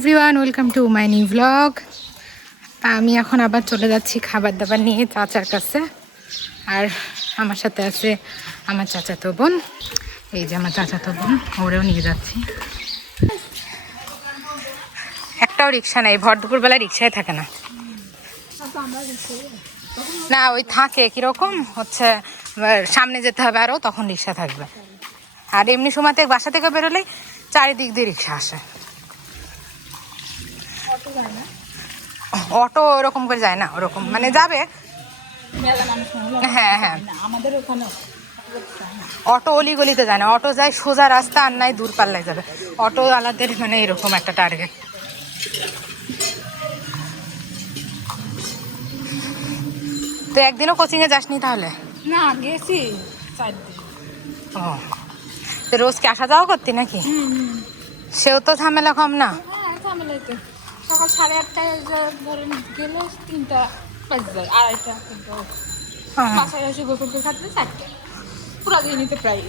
Everyone welcome to my new blog. আমি এখন আবার চলে যাচ্ছি খাবার দাবার নিয়ে চাচার কাছে। আর আমার সাথে আছে আমার চাচাতো বোন। এই যে আমার চাচাতো বোন, ওরেও নিয়ে যাচ্ছি। একটাও রিক্সা নেই, ভর দুপুরবেলা রিক্সায় থাকে না। না ওই থাকে কিরকম হচ্ছে, সামনে যেতে হবে আরও, তখন রিক্সা থাকবে। আর এমনি সময়তে বাসা থেকে বেরোলেই চারিদিক দিয়ে রিক্সা আসে। অটো ওরকম করে যায় না, ওরকম মানে যাবে। হ্যাঁ হ্যাঁ, অটো অলি গলিতে যায় না, অটো যায় সোজা রাস্তা, আর নাই দূর পাল্লায় যাবে। অটো আলাদের মানে এরকম একটা টার্গেট। তো একদিনও কোচিংয়ে যাসনি তাহলে? না গেছি ও, তো রোজ কি আসা যাওয়া করতি নাকি? সেও তো ঝামেলা কম না। ঝামেলাতে সকাল 8:30টায় ধরেন গেলে 3টা বাজে যায়, 2:30 কিন্তু বাসায় এসে গোসল করে খাটলে 4টা, পুরো দিনইতে প্রায়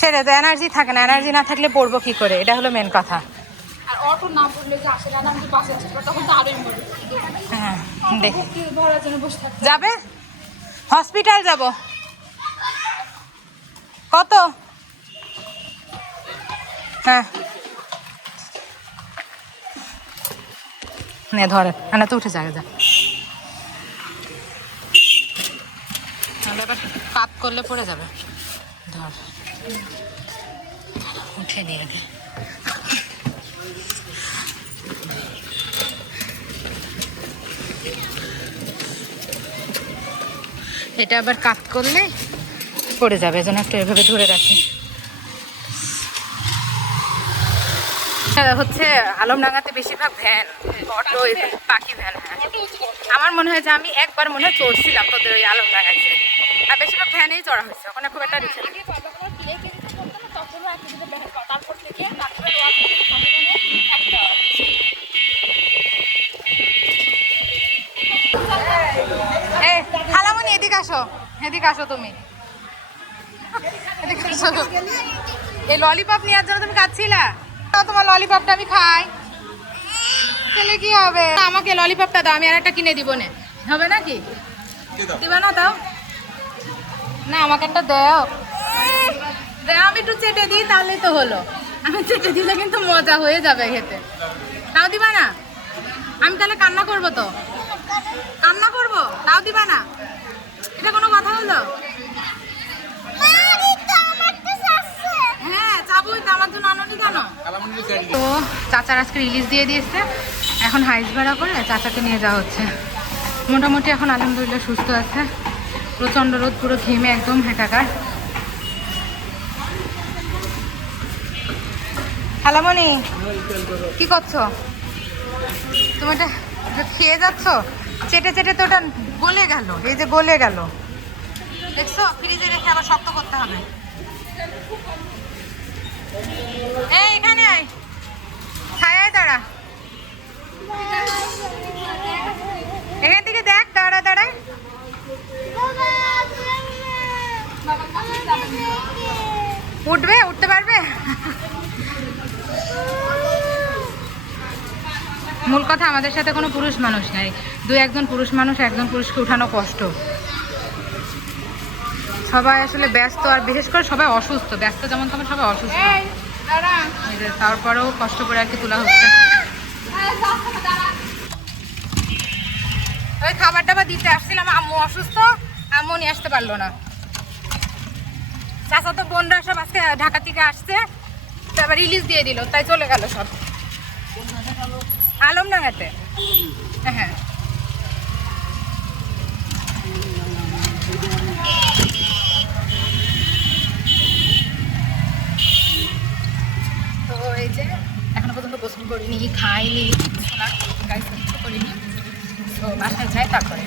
সেটা তো এনার্জি থাকে না, এনার্জি না থাকলে পড়বো কি করে, এটা হলো মেন কথা। আর অটো না পড়লে যে আসে না, আমি বাসে আসতে পারি তখন তো আরো ইম্পর্টেন্ট। হ্যাঁ দেখি ভরার জন্য বসে থাকতে যাবে, হসপিটাল যাব। কত? হ্যাঁ নে ধরে না, তো উঠে যাবে, যা। তাহলে এবার কাত করলে পড়ে যাবে। ধর, উঠে নিয়ে গে। এটা আবার কাত করলে পড়ে যাবে, এজন্য একটু এভাবে ধরে রাখি। হচ্ছে আলমডাঙ্গাতে বেশিরভাগ ভ্যান, অটো, পাখি ভ্যান। হ্যাঁ, আমার মনে হয় যে আমি একবার মনে হয় চড়ছিলাম তোদের ওই আলমডাঙ্গাতে, আর বেশিরভাগ ভ্যানেই চড়া হয়েছে, ওখানে খুব একটা রিক্সা নেই। এই খালামণি এদিকে আসো, এদিকে আসো তুমি, এদিকে আসো। এই ললিপপ নেওয়ার জন্য তুমি কাঁদছিলা? তোমার ললিপপটা আমি খাই, তাহলে কি হবে? আমাকে ললিপপটা দাও, আমি আর একটা কিনে দিব। না হবে নাকি? দিবা না? দাও না, আমাকে একটা দাও, দাও, আমি একটু চেটে দিই, তাহলেই তো হলো। আমি চেটে দিলে কিন্তু মজা হয়ে যাবে খেতে। তাও দিবা না? আমি তাহলে কান্না করবো, তো কান্না করবো, তাও দিবা না? এটা কোনো কথা হলো? হ্যাঁ চাবই তো, আমার জন্য আনোনি কেন? তো চাচার আজকে রিলিজ দিয়ে দিয়েছে, এখন হাইস ভাড়া করে চাচাকে নিয়ে যাওয়া হচ্ছে। মোটামুটি এখন আলহামদুলিল্লাহ সুস্থ আছে। প্রচণ্ড রোদ, পুরো ঘেমে একদম হেঁটাকার। খালামণি কি করছো তুমি? এটা খেয়ে যাচ্ছ, চেটে চেটে তো ওটা গলে গেল, এই যে গলে গেল, দেখছো? ফ্রিজে রেখে আবার শক্ত করতে হবে। এই এখানে আয়, ছায়ায় দাঁড়া, এখান থেকে দেখ, দাঁড়া দাঁড়ায়। উঠবে, উঠতে পারবে? মূল কথা আমাদের সাথে কোনো পুরুষ মানুষ নাই, একজন পুরুষ মানুষ, একজন পুরুষকে উঠানো কষ্ট। সবাই আসলে ব্যস্ত, আর বিশেষ করে সবাই অসুস্থ, ব্যস্ত যেমন তেমন সবাই অসুস্থ। তারপরেও কষ্ট করে আর কি তোলা হচ্ছে। ওই খাবার টাবার দিতে আসছিলাম, আম্মু অসুস্থ, আম্মু নিয়ে আসতে পারলো না। চাচা তো বোনরা সব আজকে ঢাকা থেকে আসছে, তারপর রিলিজ দিয়ে দিল, তাই চলে গেল সব আলমডাঙ্গাতে। হ্যাঁ তো এই যে এখনো পর্যন্ত গোসল করিনি, খাইনি, কিছু করিনি। তো বাসায় যাই তারপরে।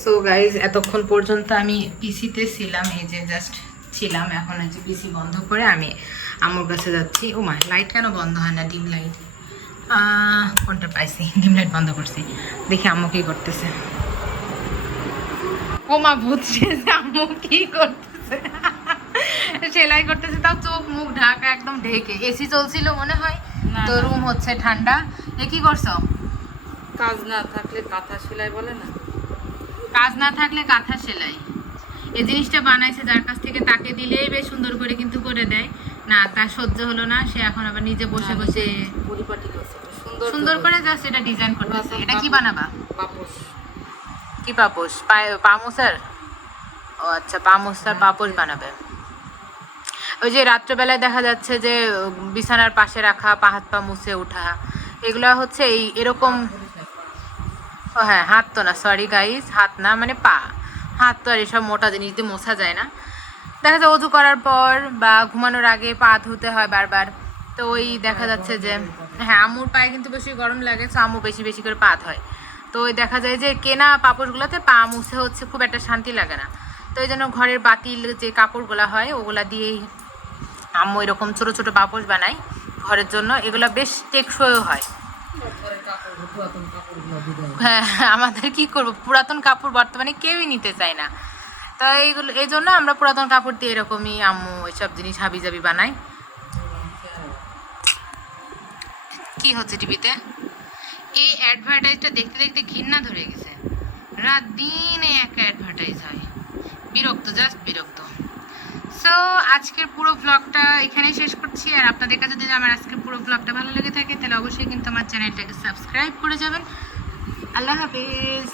সো গাইজ এতক্ষণ পর্যন্ত আমি পিসিতে ছিলাম, এই যে জাস্ট ছিলাম। এখন এই যে পিসি বন্ধ করে আমি আম্মুর কাছে যাচ্ছি। ও মা, লাইট কেন বন্ধ হয় না? ডিম লাইট কোনটা পাইছি, ডিম লাইট বন্ধ করছি। দেখি আম্মু কি করতেছে। ও মা, বুঝছে যে আম্মু কি করতেছে, সেলাই করতেছে, তাও চোখ মুখ ঢাকা একদম ঢেকে। এসি চলছিল মনে হয়, না, তো না। রুম হচ্ছে ঠান্ডা। এ কি করছো? কাজ না থাকলে কাঁথা সেলাই বলে না, কাজ না থাকলে কাঁথা সেলাই। এই জিনিসটা বানাইছে যার কাছ থেকে, তাকে দিলেই বেশ সুন্দর করে কিন্তু করে দেয়। না তার সহ্য হলো না, সে এখন আবার নিজে বসে বসে পরিপাটি করছে সুন্দর করে জাস্ট এটা ডিজাইন করতেছে। এটা কি বানাবা? পাপোশ। কি পাপোশ? পামোসার? ও আচ্ছা, পামোসার পাপোশ বানাবে। ওই যে রাত্রেবেলায় দেখা যাচ্ছে যে বিছানার পাশে রাখা, পা হাত পা মুছে ওঠা, এগুলা হচ্ছে এই এরকম। ও হ্যাঁ, হাত তো না, সরি গাইস, হাত না মানে পা। হাত তো আর এসব মোটা জিনিস দিয়ে মোছা যায় না। দেখা যায় অজু করার পর বা ঘুমানোর আগে পা ধুতে হয় বারবার। তো ওই দেখা যাচ্ছে যে হ্যাঁ, আম্মুর পায়ে কিন্তু বেশি গরম লাগে, তো আম্মু বেশি বেশি করে পা ধোয়। তো ওই দেখা যায় যে কেনা পাপড়গুলোতে পা মুছে হচ্ছে খুব একটা শান্তি লাগে না। তো এই জন্য ঘরের বাতিল যে কাপড়গুলো হয় ওগুলা দিয়েই আম্মু এরকম ছোটো ছোটো পাপোশ বানায় ঘরের জন্য। এগুলো বেশ টেকসইও হয়। হ্যাঁ, আমাদের কি করব, পুরাতন কাপড় বর্তমানে কেউই নিতে চায় না। তাই এইগুলো, এই জন্য আমরা পুরাতন কাপড় দিয়ে এরকমই আম্মু এসব জিনিস হাবি জাবি বানাই। কি হচ্ছে টিভিতে? এই অ্যাডভার্টাইজটা দেখতে দেখতে ঘৃণা ধরে গেছে। রাত দিনে এক অ্যাডভার্টাইজ হয়, বিরক্ত, জাস্ট বিরক্ত। সো আজকের পুরো ব্লগটা এখানেই শেষ করছি। আর আপনাদের কাছে যদি আমার আজকের পুরো ব্লগটা ভালো লেগে থাকে তাহলে অবশ্যই কিন্তু আমার চ্যানেলটাকে সাবস্ক্রাইব করে যাবেন। আল্লাহ হাফেজ।